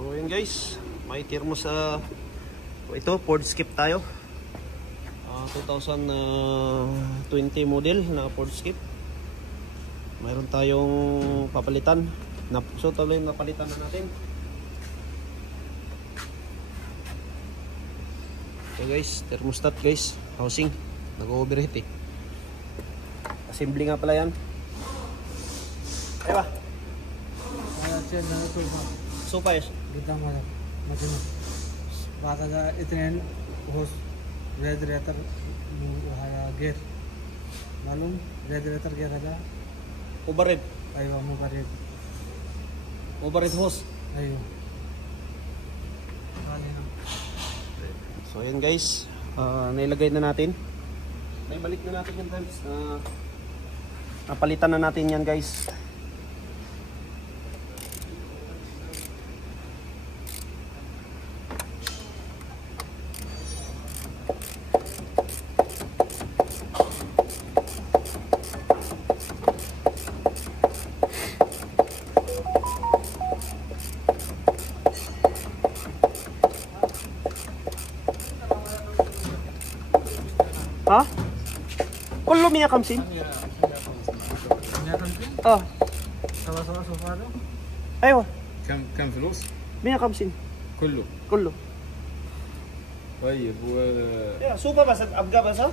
So yun guys, may thermos sa ito, Ford Skip tayo. 2020 model na Ford Skip. Mayroon tayong papalitan. So tuloy napalitan na natin. Ito guys, thermostat guys, housing. Nag-overheat eh. Assembly nga pala yan. Ay ba? Sofa है गीता मतलब मशीन बात आजा इतने होश रेड रेतर गेर मालूम रेड रेतर गेर आजा overhead ayo overhead hose ayo so yan guys, nailagay na natin, naibalik na natin yan guys, napalitan na natin yan guys. ها كله 150 اه سوا صوفا هذا ايوه كم فلوس 150 كله طيب سوبر بس ابقى بس ها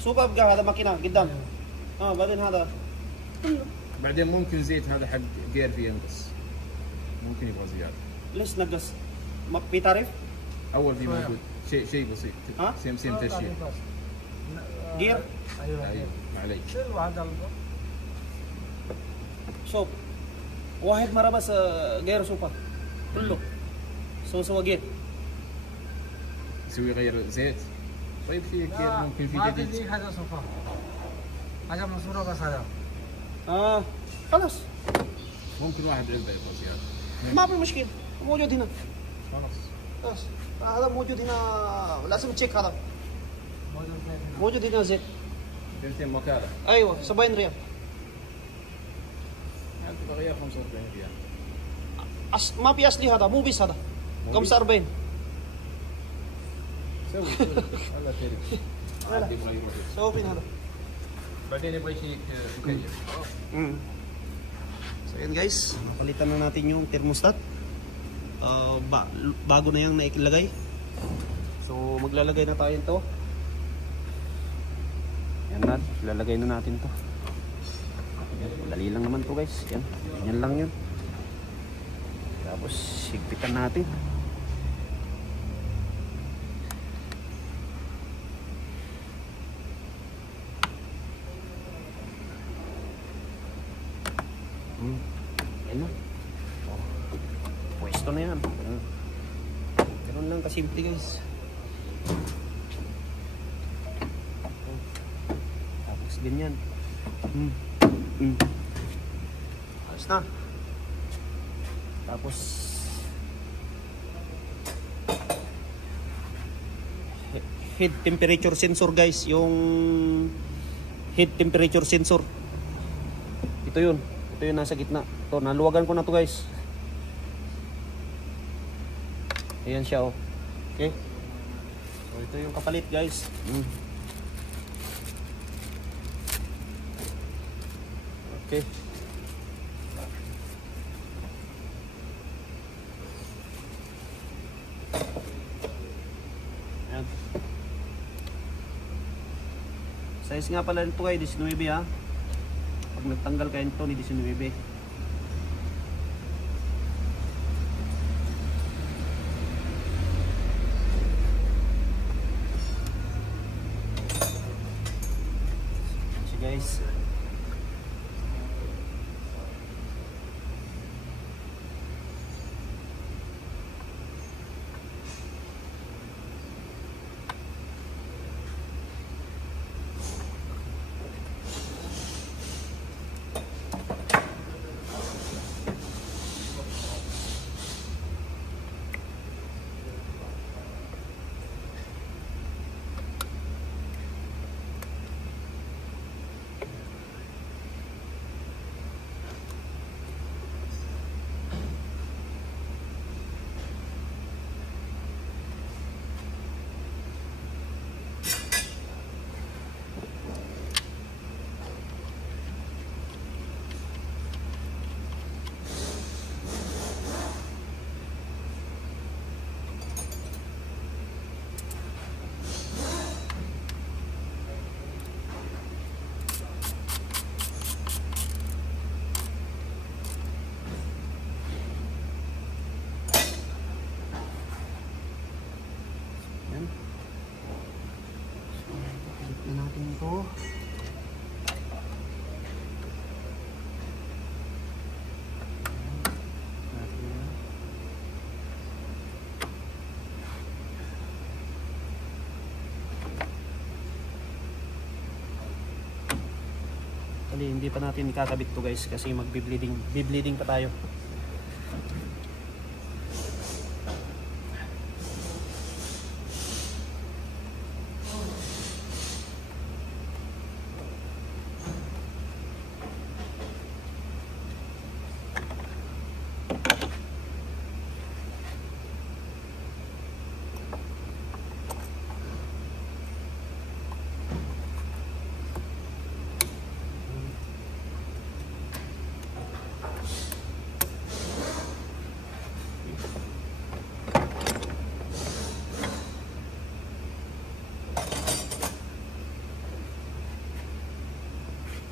سوبر ابقى هذا ماكينه قدام بعدين هذا بعدين ممكن زيت هذا حق جير فيه ينقص ممكن يبغى زياده ليش نقص ما في تعريف اول في موجود شيء بسيط سيم تشيل جير ايوه معليش شوف واحد مرة بس غير سوبر كله سوى جير يسوي غير زيت طيب في جير ممكن في جديد هذا صوفا هذا مصورة بس هذا خلاص ممكن واحد علبة يبغى زيادة ما في مشكلة موجود هنا خلاص هذا موجود هنا لازم تشيك هذا موجود هنا زيت 200 وكالة ايوه 70 ريال يعني تبغى غير 45 ريال ما في اصلي هذا مو بس هذا 45 سوي ولا تريد يبغى يروح سوي فين هذا بعدين يبغى يشيك مكيف So yan guys, napalitan na natin yung thermostat. Bago na yung nailagay. So maglalagay na tayo ito. Yan na, lalagay na natin to. Madali lang naman to guys. Yan, ganyan lang yun. Tapos higpitan natin. Yan na. Pwesto na yan. Ganun lang kasimple guys. Tapos ganyan. Ayos na. Tapos head temperature sensor guys. Yung head temperature sensor. Ito yun. Ito yung nasa gitna. Ito, naluwagan ko na to guys. Ayan siya oh. Okay. So ito yung kapalit guys. Okay. Ayan. Size nga pala nito kay 19 ha. Pag nagtanggal kayo nito ni 19. Guys, tayo. Hindi pa natin ikakabit to guys kasi bibleeding pa tayo.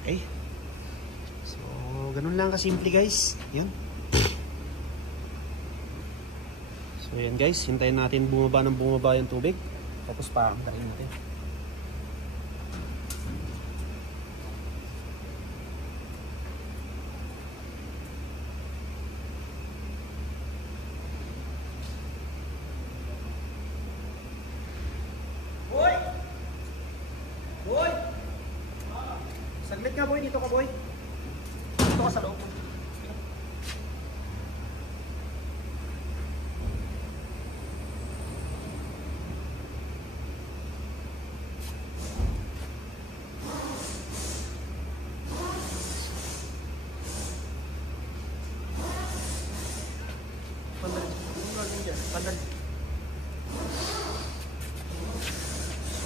Okay. So, ganun lang kasimple guys. Yun. So, yan guys. Hintayin natin bumaba yung tubig. Tapos paantarin natin. Saglit nga boy, dito ka boy. Dito ka sa loob.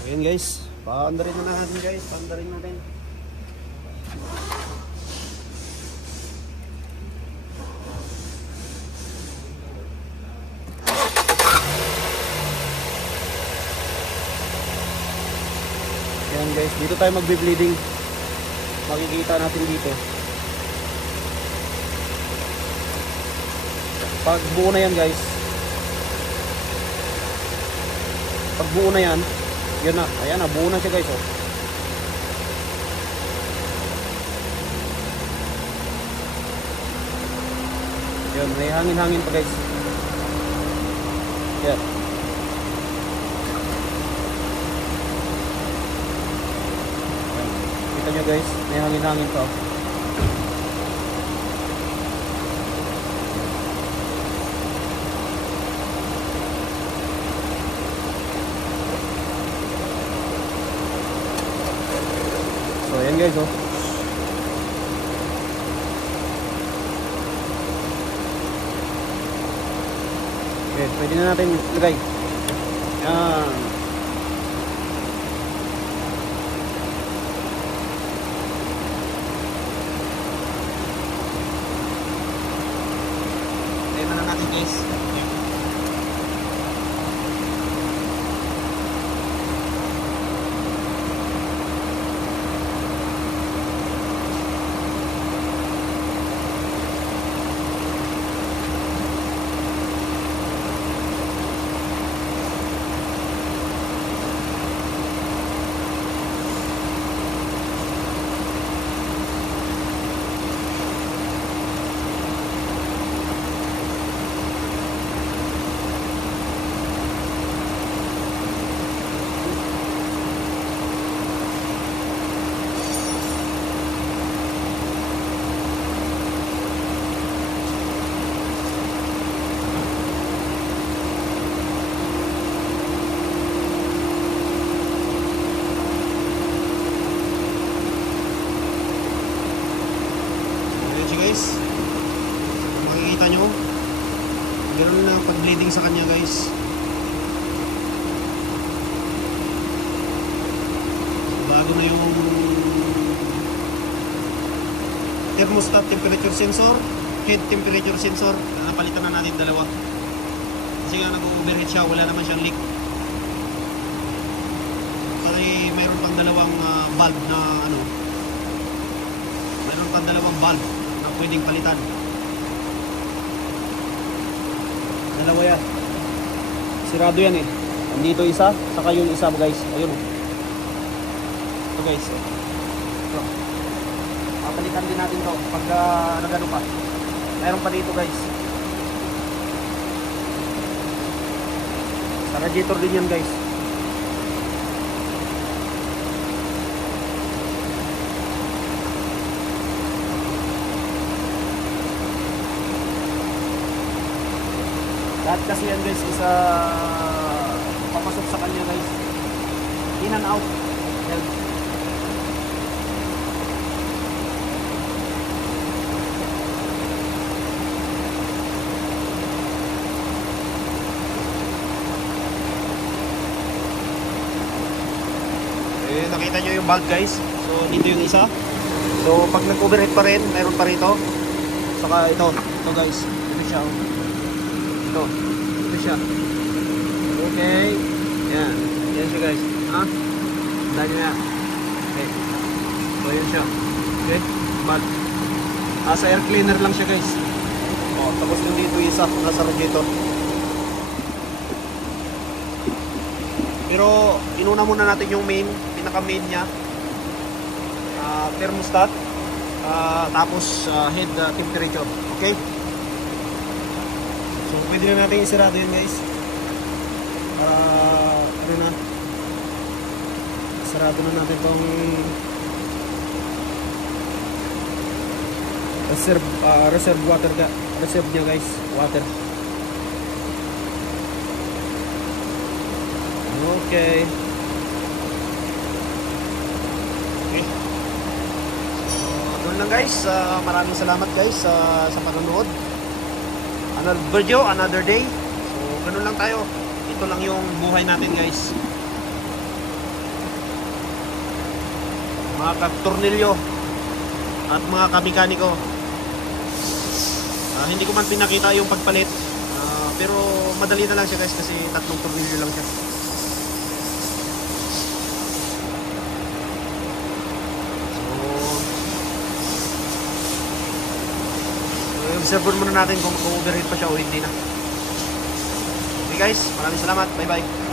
So yun guys, paandarin na natin guys, paandarin natin. Yan guys, dito tayo magbe-bleeding. Makikita natin dito. Pag buo na yan guys. Pag buo na yan, yun na. Ayan na, buo na siya guys. Oh. Yun, may hangin-hangin pa guys. Yan. Kita nyo guys, may hangin-hangin pa. So ayan guys oh. Okay, pwede na natin ilagay. Yan. Guys. Makikita nyo ganoon na pag-bleeding sa kanya guys. Bago na yung thermostat temperature sensor, head temperature sensor. Napalitan na natin dalawa kasi nga nag-overheat siya, wala naman siyang leak. Kasi mayroon pang dalawang valve na ano, mayroon pang dalawang valve na pwedeng palitan. Dalawa yan. Sirado yan eh. Andito isa, saka yung isa guys. Ayun. guys. Ito. Papalitan din natin to pag nagano pa. Mayroon pa dito guys. Sa radiator din yan guys. Lahat kasi yan guys isa papasok sa kanya guys. In and out. Yan. Nakita nyo yung bulb guys. So dito yung isa. So pag nag-overheat pa rin, mayroon pa rito. Saka ito guys. Ito siya. Ito siya. Okay. Yan. Yan siya guys. Tandaan nyo yan. Okay. So yun siya. Okay. Bulb. Sa air cleaner lang siya guys. Tapos yung dito isa. Nasa radiator. Pero inuna muna natin yung pinaka-main niya, thermostat, tapos head temperature. Okay? So pwede na natin isarado yun guys. Para ano na, isarado na natin tong reserve water, reserve niya guys, water. Okay. Doon lang guys. Maraming salamat guys sa panonood. Another video, another day. So ganun lang tayo. Ito lang yung buhay natin guys. Mga tornilyo at mga kamekaniko. Hindi ko man pinakita yung pagpalit. Pero madali na lang siya guys kasi 3 tornilyo lang siya. Observe muna natin kung overheat pa siya o hindi na. Okay guys, maraming salamat. Bye bye.